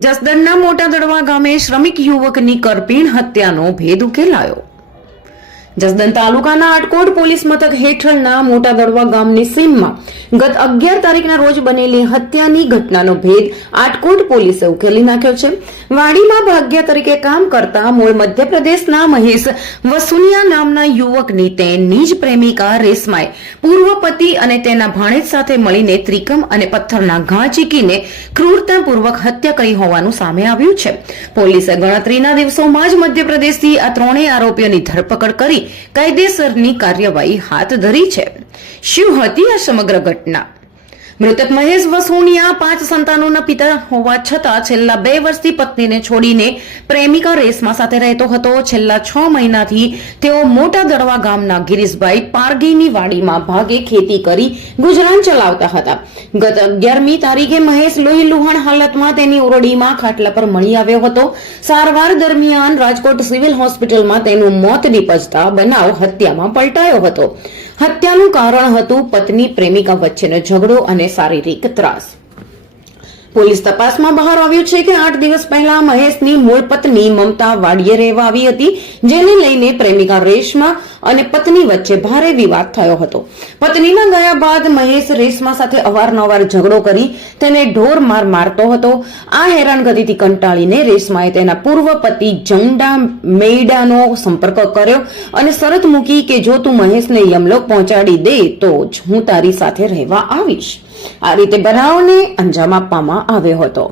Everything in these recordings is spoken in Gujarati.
જસદણના મોટા દડવા ગામે શ્રમિક યુવકની કરપીણ હત્યાનો ભેદ ઉકેલાયો. જસદણ તાલુકાના આટકોટ પોલીસ મથક હેઠળના મોટા દડવા ગામની સીમમાં ગત 11 તારીખના રોજ બનેલી હત્યાની ઘટનાનો ભેદ આટકોટ પોલીસે ઉકેલી નાખ્યો છે. વાડીમાં ભાગ્યા તરીકે કામ કરતા મૂળ મધ્યપ્રદેશના મહેશ વસુનિયા નામના યુવકની તેની જ પ્રેમિકા રેશમાએ પૂર્વ પતિ અને તેના ભાણેજ સાથે મળીને ત્રિકમ અને પથ્થરના ઘા ચીકીને ક્રૂરતાપૂર્વક હત્યા કરી હોવાનું સામે આવ્યું છે. પોલીસે ગણતરીના દિવસોમાં જ મધ્યપ્રદેશથી આ ત્રણેય આરોપીઓની ધરપકડ કરી કાયદેસરની કાર્યવાહી હાથ ધરી છે. શું હતી આ સમગ્ર ઘટના? મૃતક મહેશ વસુનિયા 5 સંતાનોના પિતા હોવા છતાં છેલ્લા 2 વર્ષથી પત્નીને છોડીને પ્રેમિકા રેશમા સાથે રહેતો હતો. છેલ્લા 6 મહિનાથી તેઓ મોટા દડવા ગામના ગિરીશભાઈ પારગીની વાડીમાં ભાગે ખેતી કરી ગુજરાન ચલાવતા હતા. ગત 11મી તારીખે મહેશ લોહી લુહાણ હાલતમાં તેની ઓરડીમાં ખાટલા પર મળી આવ્યો હતો. સારવાર દરમિયાન રાજકોટ સિવિલ હોસ્પિટલમાં તેનું મોત નીપજતા બનાવ હત્યામાં પલટાયો હતો. હત્યાનું કારણ હતું પત્ની પ્રેમિકા વચ્ચેનો ઝઘડો અને શારીરિક ત્રાસ. પોલીસ તપાસમાં બહાર આવ્યું છે કે 8 દિવસ પહેલા મહેશની મૂળ પત્ની મમતા વાડીએ રહેવા આવી હતી, જેને લઈને પ્રેમિકા રેશમા અને પત્ની વચ્ચે ભારે વિવાદ થયો હતો. પત્નીના ગયા બાદ મહેશ રેશમા સાથે અવારનવાર ઝઘડો કરી તેને ઢોર માર મારતો હતો. આ હેરાનગતિથી કંટાળીને રેશમાએ તેના પૂર્વ પતિ જંડા મેઈડાનો સંપર્ક કર્યો અને શરત મૂકી કે જો તું મહેશને યમલોક પહોંચાડી દે તો જ હું તારી સાથે રહેવા આવીશ. આ રીતે બનાવને અંજામ આપવામાં આવ્યો હતો.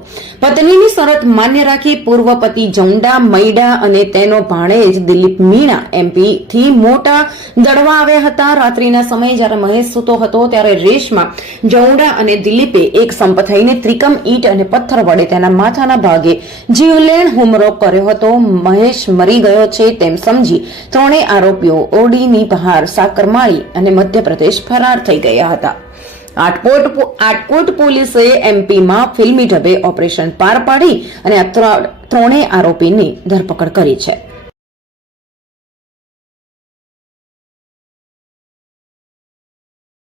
પત્નીની શરત માન્ય રાખી પૂર્વ પતિ જંડા મૈડા અને તેનો ભાણેજ દિલીપ મીણા એમપી થી મોટા દડવા આવ્યા હતા. રાત્રિના સમયે જ્યારે મહેશ સૂતો હતો ત્યારે રેશમા, જંડા અને દિલીપે એક સંપ થઈને ત્રિકમ ઈંટ અને પથ્થર વડે તેના માથાના ભાગે જીવલેણ હુમલો કર્યો હતો. મહેશ મરી ગયો છે તેમ સમજી ત્રણેય આરોપીઓ ઓરડીની બહાર સાકર માળી અને મધ્યપ્રદેશ ફરાર થઈ ગયા હતા. આટકોટ પોલીસે એમપીમાં ફિલ્મી ઢબે ઓપરેશન પાર પાડી અને આ ત્રણેય આરોપીની ધરપકડ કરી છે.